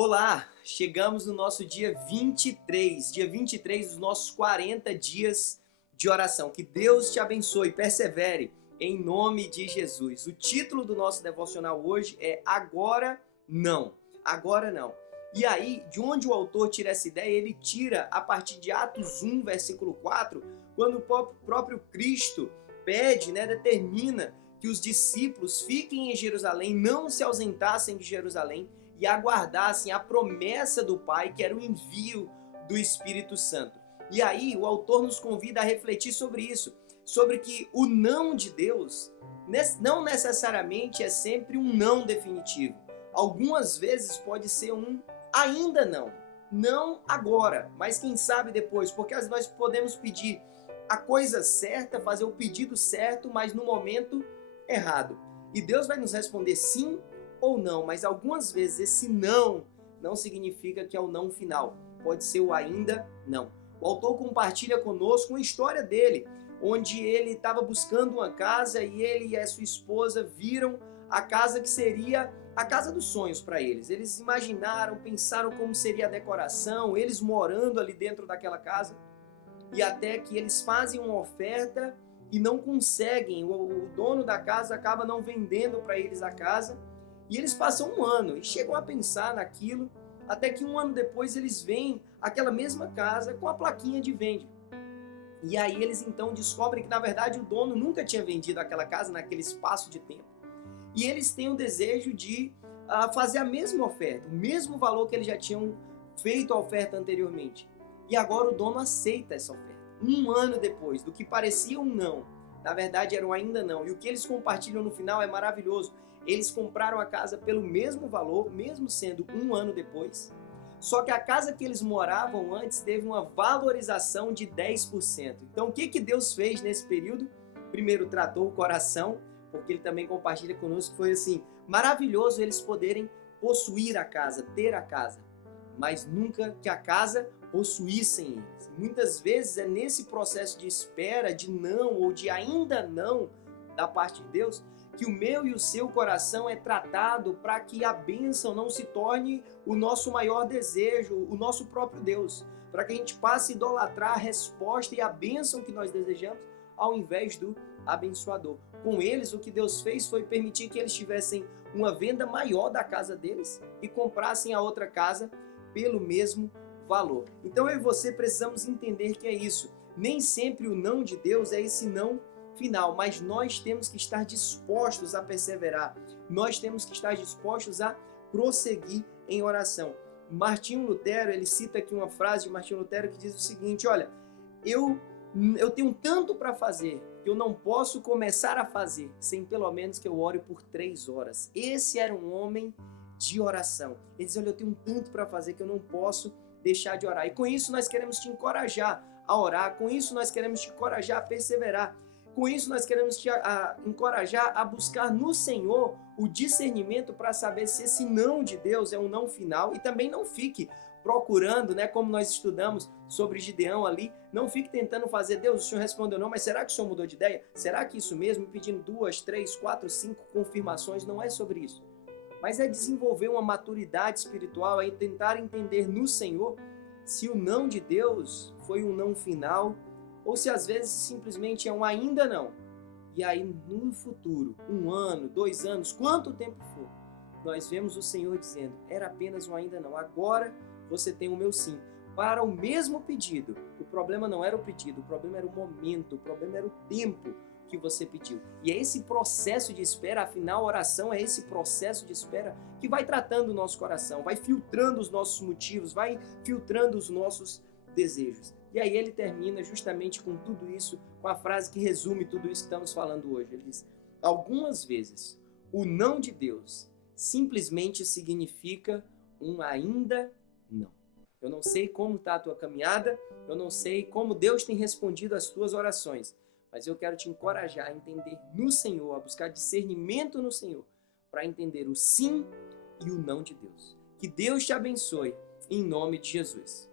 Olá, chegamos no nosso dia 23 dos nossos 40 dias de oração. Que Deus te abençoe, persevere em nome de Jesus. O título do nosso devocional hoje é Agora Não. Agora Não. E aí, de onde o autor tira essa ideia? Ele tira a partir de Atos 1, versículo 4, quando o próprio Cristo pede, determina que os discípulos fiquem em Jerusalém, não se ausentassem de Jerusalém, e aguardassem a promessa do Pai, que era o envio do Espírito Santo. E aí o autor nos convida a refletir sobre isso, sobre que o não de Deus não necessariamente é sempre um não definitivo. Algumas vezes pode ser um ainda não, não agora, mas quem sabe depois, porque nós podemos pedir a coisa certa, fazer o pedido certo, mas no momento errado. E Deus vai nos responder sim ou não, mas algumas vezes esse não significa que é o não final, pode ser o ainda não. O autor compartilha conosco uma história dele, onde ele estava buscando uma casa e ele e a sua esposa viram a casa que seria a casa dos sonhos para eles. Eles imaginaram, pensaram como seria a decoração, eles morando ali dentro daquela casa, e até que eles fazem uma oferta e não conseguem, o dono da casa acaba não vendendo para eles a casa. E eles passam um ano e chegam a pensar naquilo, até que um ano depois eles veem aquela mesma casa com a plaquinha de vende. E aí eles então descobrem que na verdade o dono nunca tinha vendido aquela casa naquele espaço de tempo. E eles têm o desejo de fazer a mesma oferta, o mesmo valor que eles já tinham feito a oferta anteriormente. E agora o dono aceita essa oferta. Um ano depois, do que parecia um não, na verdade era um ainda não. E o que eles compartilham no final é maravilhoso. Eles compraram a casa pelo mesmo valor, mesmo sendo um ano depois. Só que a casa que eles moravam antes teve uma valorização de 10%. Então o que Deus fez nesse período? Primeiro tratou o coração, porque ele também compartilha conosco que foi assim, maravilhoso eles poderem possuir a casa, ter a casa, mas nunca que a casa possuíssem eles. Muitas vezes é nesse processo de espera, de não ou de ainda não da parte de Deus, que o meu e o seu coração é tratado para que a bênção não se torne o nosso maior desejo, o nosso próprio Deus, para que a gente passe a idolatrar a resposta e a bênção que nós desejamos, ao invés do abençoador. Com eles, o que Deus fez foi permitir que eles tivessem uma venda maior da casa deles e comprassem a outra casa pelo mesmo valor. Então eu e você precisamos entender que é isso. Nem sempre o não de Deus é esse não final, mas nós temos que estar dispostos a perseverar, nós temos que estar dispostos a prosseguir em oração. Martinho Lutero, ele cita aqui uma frase de Martinho Lutero que diz o seguinte: olha, eu tenho tanto para fazer que eu não posso começar a fazer sem pelo menos que eu ore por 3 horas. Esse era um homem de oração. Ele diz: olha, eu tenho tanto para fazer que eu não posso deixar de orar. E com isso nós queremos te encorajar a orar, com isso nós queremos te encorajar a perseverar. Com isso, nós queremos te encorajar a buscar no Senhor o discernimento para saber se esse não de Deus é um não final, e também não fique procurando, como nós estudamos sobre Gideão ali, não fique tentando fazer, Deus, o Senhor respondeu não, mas será que o Senhor mudou de ideia? Será que isso mesmo? Pedindo 2, 3, 4, 5 confirmações, não é sobre isso. Mas é desenvolver uma maturidade espiritual, é tentar entender no Senhor se o não de Deus foi um não final, ou se às vezes simplesmente é um ainda não. E aí no futuro, 1 ano, 2 anos, quanto tempo for, nós vemos o Senhor dizendo, era apenas um ainda não, agora você tem o meu sim. Para o mesmo pedido, o problema não era o pedido, o problema era o momento, o problema era o tempo que você pediu. E é esse processo de espera, afinal a oração é esse processo de espera que vai tratando o nosso coração, vai filtrando os nossos motivos, vai filtrando os nossos desejos. E aí ele termina justamente com tudo isso, com a frase que resume tudo isso que estamos falando hoje. Ele diz, algumas vezes o não de Deus simplesmente significa um ainda não. Eu não sei como está a tua caminhada, eu não sei como Deus tem respondido às tuas orações, mas eu quero te encorajar a entender no Senhor, a buscar discernimento no Senhor, para entender o sim e o não de Deus. Que Deus te abençoe, em nome de Jesus.